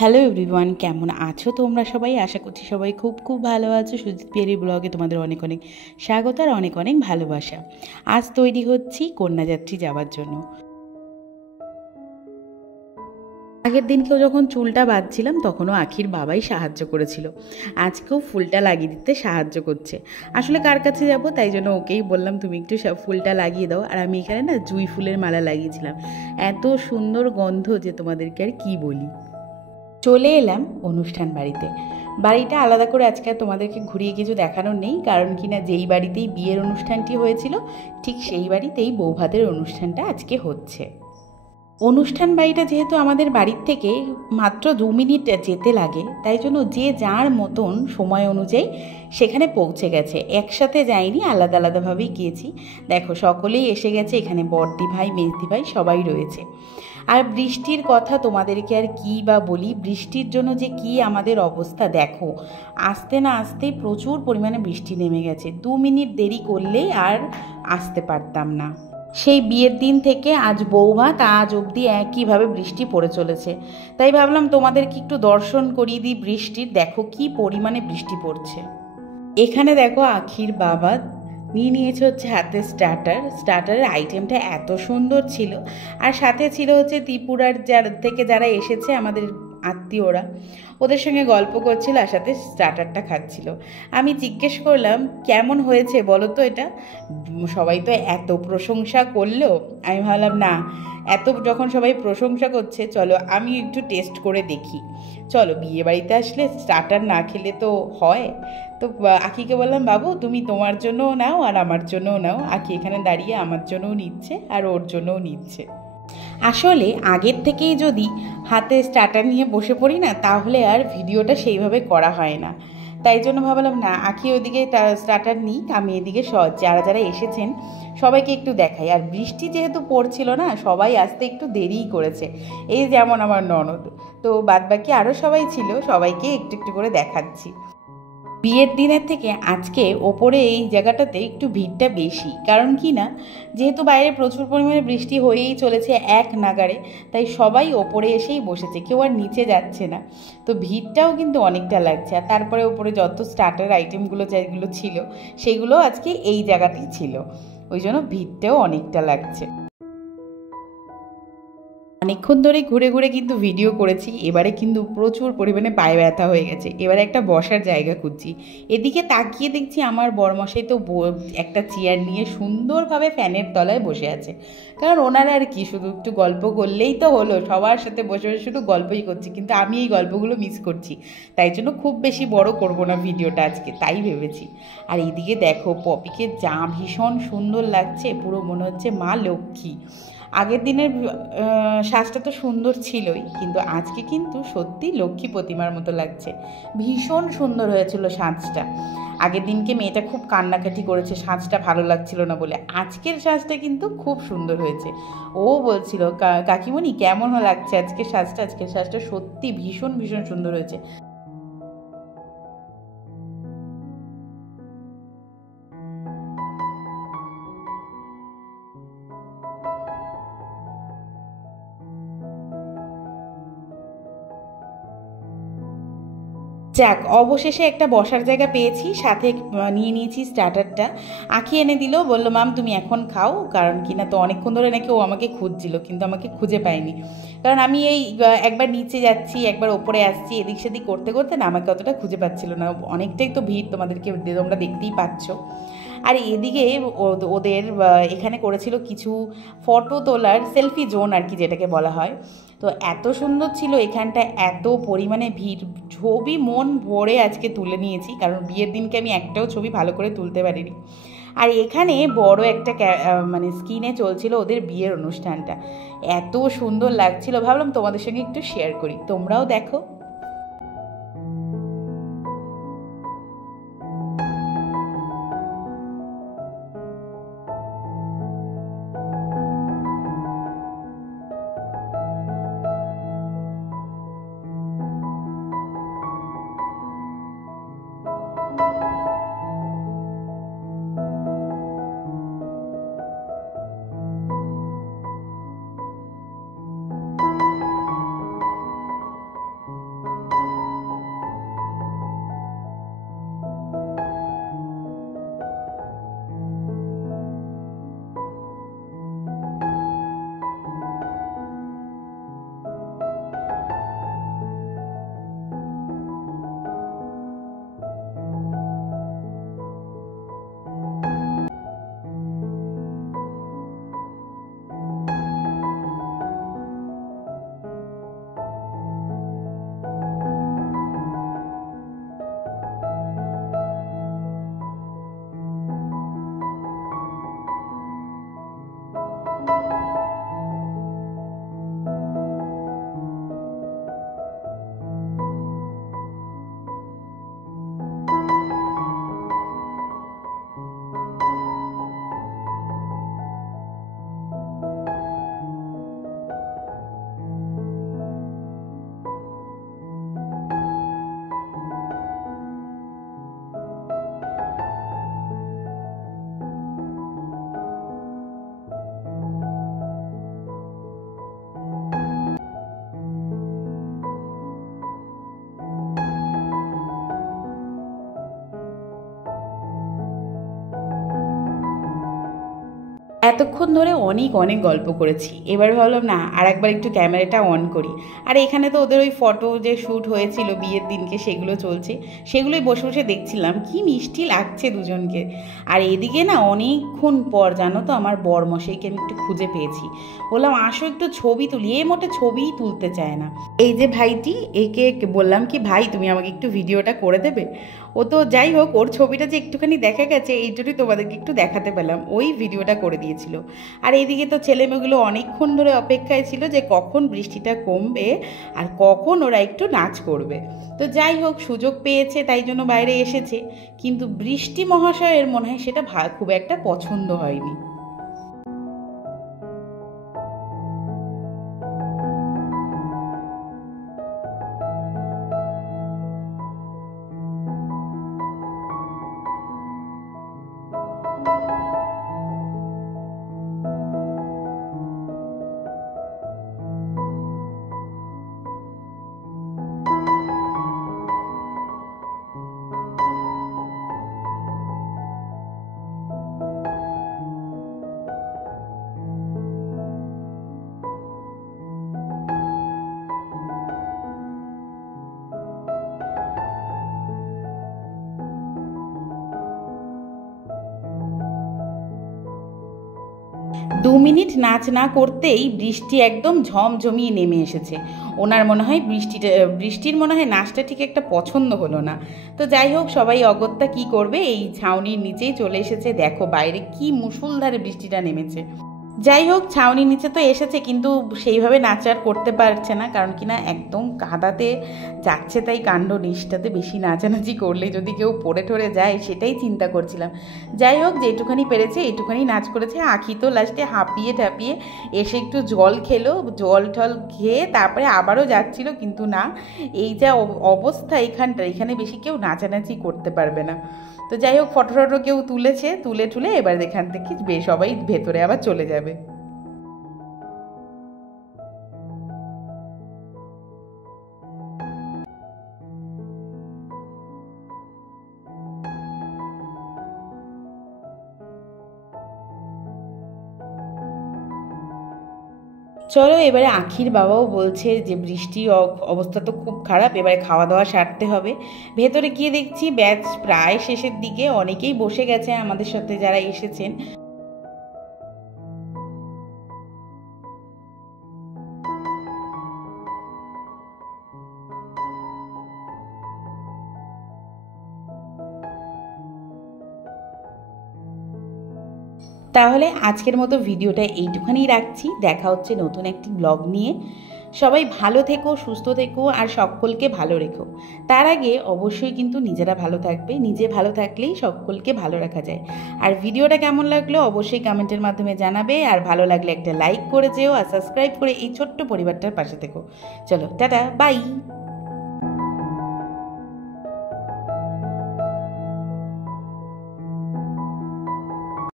Hello everyone, কেমন আছো তোমরা সবাই? আশা করছি সবাই খুব খুব ভালো আছো। সুজিত পিয়ারি ব্লগে তোমাদের অনেক অনেক স্বাগত আর অনেক অনেক ভালোবাসা। আজ তৈরি হচ্ছি কন্যাযাত্রী যাওয়ার জন্য। আগের দিনকেও যখন চুলটা বাঁধছিলাম তখনও আখির বাবাই সাহায্য করেছিল, আজকেও ফুলটা লাগিয়ে দিতে সাহায্য করছে। আসলে কার কাছে যাব, তাই জন্য ওকেই বললাম তুমি একটু ফুলটা লাগিয়ে দাও। আর আমি এখানে না জুঁই ফুলের মালা লাগিয়েছিলাম, এত সুন্দর গন্ধ যে তোমাদেরকে আর কি বলি। চলে এলাম অনুষ্ঠান বাড়িতে। বাড়িটা আলাদা করে আজকে আর তোমাদেরকে ঘুরিয়ে কিছু দেখানোর নেই, কারণ কিনা যেই বাড়িতেই বিয়ের অনুষ্ঠানটি হয়েছিল ঠিক সেই বাড়িতেই বৌভাতের অনুষ্ঠানটা আজকে হচ্ছে। অনুষ্ঠান বাড়িটা যেহেতু আমাদের বাড়ির থেকে মাত্র 2 মিনিট যেতে লাগে, তাই জন্য যে যার মতন সময় অনুযায়ী সেখানে পৌঁছে গেছে, একসাথে যাইনি, আলাদা আলাদাভাবেই গিয়েছি। দেখো সকলেই এসে গেছে, এখানে বড়দি ভাই মেজদি ভাই সবাই রয়েছে। আর বৃষ্টির কথা তোমাদেরকে আর কী বা বলি, বৃষ্টির জন্য যে কি আমাদের অবস্থা দেখো, আসতে না আসতেই প্রচুর পরিমাণে বৃষ্টি নেমে গেছে। 2 মিনিট দেরি করলেই আর আসতে পারতাম না। সেই বিয়ের দিন থেকে আজ বৌভাত, আজ অবধি একইভাবে বৃষ্টি পড়ে চলেছে। তাই ভাবলাম তোমাদেরকে একটু দর্শন করিয়ে দিই বৃষ্টির। দেখো কি পরিমাণে বৃষ্টি পড়ছে। এখানে দেখো আখির বাবা নিয়েছে হচ্ছে হাতে স্টার্টারের আইটেমটা এত সুন্দর ছিল। আর সাথে ছিল হচ্ছে ত্রিপুরার থেকে যারা এসেছে আমাদের আত্মীয়রা, ওদের সঙ্গে গল্প করছিল আর সাথে স্টার্টারটা খাচ্ছিল। আমি জিজ্ঞেস করলাম কেমন হয়েছে বলো তো এটা। সবাই তো এত প্রশংসা করলো, আমি ভাবলাম না, এত যখন সবাই প্রশংসা করছে চলো আমি একটু টেস্ট করে দেখি। চলো, বিয়ে বাড়িতে আসলে স্টার্টার না খেলে তো হয়। তো আখিকে বললাম বাবু তুমি তোমার জন্যও নাও আর আমার জন্যও নাও। আখি এখানে দাঁড়িয়ে আমার জন্যও নিচ্ছে আর ওর জন্যও নিচ্ছে। আসলে আগের থেকেই যদি হাতে স্টার্টার নিয়ে বসে পড়ি না, তাহলে আর ভিডিওটা সেইভাবে করা হয় না। তাই জন্য ভাবলাম না, আখি ওদিকে স্টার্টার নিই, আমি এদিকে যারা যারা এসেছেন সবাইকে একটু দেখাই। আর বৃষ্টি যেহেতু পড়ছিল না, সবাই আসতে একটু দেরিই করেছে। এই যেমন আমার ননদ, তো বাদবাকি আরও সবাই ছিল, সবাইকে একটু একটু করে দেখাচ্ছি। বিয়ের দিনের থেকে আজকে ওপরে এই জায়গাটাতে একটু ভিড়টা বেশি, কারণ কি না, যেহেতু বাইরে প্রচুর পরিমাণে বৃষ্টি হয়েই চলেছে এক নাগাড়ে, তাই সবাই ওপরে এসেই বসেছে, কেউ আর নিচে যাচ্ছে না। তো ভিড়টাও কিন্তু অনেকটা লাগছে। আর তারপরে ওপরে যত স্টার্টার আইটেমগুলো যেগুলো ছিল সেগুলো আজকে এই জায়গাতেই ছিল, ওই জন্য ভিড়টাও অনেকটা লাগছে। অনেকক্ষণ ধরে ঘুরে ঘুরে কিন্তু ভিডিও করেছি, এবারে কিন্তু প্রচুর পরিমাণে পায়ে ব্যথা হয়ে গেছে। এবারে একটা বসার জায়গা খুঁজছি। এদিকে তাকিয়ে দেখছি আমার বরমশাই তো একটা চেয়ার নিয়ে সুন্দরভাবে ফ্যানের তলায় বসে আছে। কারণ ওনারা আর কি, শুধু একটু গল্প করলেই তো হলো, সবার সাথে বসে বসে শুধু গল্পই করছি, কিন্তু আমি এই গল্পগুলো মিস করছি। তাই জন্য খুব বেশি বড় করব না ভিডিওটা আজকে, তাই ভেবেছি। আর এইদিকে দেখো পপিকে যা ভীষণ সুন্দর লাগছে, পুরো মনে হচ্ছে মা লক্ষ্মী। আগের দিনের সাজটা তো সুন্দর ছিলই, কিন্তু আজকে কিন্তু সত্যি লক্ষ্মী প্রতিমার মতো লাগছে। ভীষণ সুন্দর হয়েছিল সাজটা। আগের দিনকে মেয়েটা খুব কান্নাকাটি করেছে সাজটা ভালো লাগছিল না বলে, আজকের সাজটা কিন্তু খুব সুন্দর হয়েছে। ও বলছিল কাকিমণি কেমন লাগছে আজকের সাজটা। আজকের সাজটা সত্যি ভীষণ ভীষণ সুন্দর হয়েছে। যাক, অবশেষে একটা বসার জায়গা পেয়েছি, সাথে নিয়ে নিয়েছি স্টার্টারটা। আঁখি এনে দিল, বললো মাম তুমি এখন খাও, কারণ কি না তো অনেকক্ষণ ধরে নাকি ও আমাকে খুঁজছিল, কিন্তু আমাকে খুঁজে পায়নি। কারণ আমি এই একবার নিচে যাচ্ছি একবার ওপরে আসছি, এদিক সেদিক করতে করতে না আমাকে অতটা খুঁজে পাচ্ছিল না। অনেকটাই তো ভিড়, তোমাদেরকে তোমরা দেখতেই পাচ্ছ। আর এদিকে ওদের এখানে করেছিল কিছু ফটো তোলার সেলফি জোন আর কি, যেটাকে বলা হয়। তো এত সুন্দর ছিল এখানটা, এত পরিমাণে ভিড়, ছবি মন ভরে আজকে তুলে নিয়েছি, কারণ বিয়ের দিনকে আমি একটাও ছবি ভালো করে তুলতে পারিনি। আর এখানে বড় একটা মানে স্ক্রিনে চলছিল ওদের বিয়ের অনুষ্ঠানটা, এত সুন্দর লাগছিল, ভাবলাম তোমাদের সঙ্গে একটু শেয়ার করি, তোমরাও দেখো। এতক্ষণ ধরে অনেক অনেক গল্প করেছি, এবার ভাবলাম না আর একবার একটু ক্যামেরাটা অন করি। আর এখানে তো ওদের ওই ফটো যে শ্যুট হয়েছিল বিয়ের দিনকে সেগুলো চলছে, সেগুলোই বসে বসে দেখছিলাম, কি মিষ্টি লাগছে দুজনকে। আর এদিকে না অনেকক্ষণ পর জানো তো আমার বরমশাইকে আমি একটু খুঁজে পেয়েছি, বললাম আসো একটু ছবি তুলি, এ মোটে ছবিই তুলতে চায় না। এই যে ভাইটি, একে বললাম কি ভাই তুমি আমাকে একটু ভিডিওটা করে দেবে। ও তো যাই হোক, ওর ছবিটা যে একটুখানি দেখা গেছে এই জন্যই তোমাদেরকে একটু দেখাতে পেলাম, ওই ভিডিওটা করে দিয়েছিল। আর এইদিকে তো ছেলেমেয়েগুলো অনেকক্ষণ ধরে অপেক্ষায় ছিল যে কখন বৃষ্টিটা কমবে আর কখন ওরা একটু নাচ করবে। তো যাই হোক, সুযোগ পেয়েছে তাই জন্য বাইরে এসেছে, কিন্তু বৃষ্টি মহাশয়ের মনে হয় সেটা খুব একটা পছন্দ হয়নি। 2 মিনিট নাচ না করতেই বৃষ্টি একদম ঝমঝমিয়ে নেমে এসেছে। ওনার মনে হয় বৃষ্টির মনে হয় নাচটা ঠিক একটা পছন্দ হলো না। তো যাই হোক, সবাই অগত্যা কি করবে, এই ছাউনির নিচেই চলে এসেছে। দেখো বাইরে কি মুষলধারে বৃষ্টিটা নেমেছে। যাই হোক, ছাউনির নিচে তো এসেছে, কিন্তু সেইভাবে নাচার করতে পারছে না, কারণ কি না একদম কাদাতে যাচ্ছে, তাই কাণ্ড নিষ্ঠাতে বেশি নাচানাচি করলে যদি কেউ পড়ে ঠরে যায় সেটাই চিন্তা করছিলাম। যাই হোক, যেটুখানি পেরেছে এইটুখানি নাচ করেছে। আঁখি তো লাস্টে হাঁপিয়ে ঠাপিয়ে এসে একটু জল খেলো, জল টল খেয়ে তারপরে আবারও যাচ্ছিল, কিন্তু না, এই যা অবস্থা এখানে বেশি কেউ নাচানাচি করতে পারবে না। তো যাই হোক, ফটো টটো কেউ তুলেছে, তুলে এবার এখান থেকে সবাই ভেতরে আবার চলে যাবে। চলো, এবারে আখির বাবাও বলছে যে বৃষ্টির অবস্থা তো খুব খারাপ, এবারে খাওয়া দাওয়া সারতে হবে। ভেতরে গিয়ে দেখছি ব্যাচ প্রায় শেষের দিকে, অনেকেই বসে গেছে আমাদের সাথে যারা এসেছেন। তাহলে আজকের মতো ভিডিওটা এইটুখানি রাখছি, দেখা হচ্ছে নতুন একটি ব্লগ নিয়ে। সবাই ভালো থেকো, সুস্থ থেকো আর সকলকে ভালো রেখো। তার আগে অবশ্যই কিন্তু নিজেরা ভালো থাকবে, নিজে ভালো থাকলেই সকলকে ভালো রাখা যায়। আর ভিডিওটা কেমন লাগলো অবশ্যই কমেন্টের মাধ্যমে জানাবে, আর ভালো লাগলে একটা লাইক করে যেও, আর সাবস্ক্রাইব করে এই ছোট্ট পরিবারটার পাশে থেকো। চলো টাটা, বাই।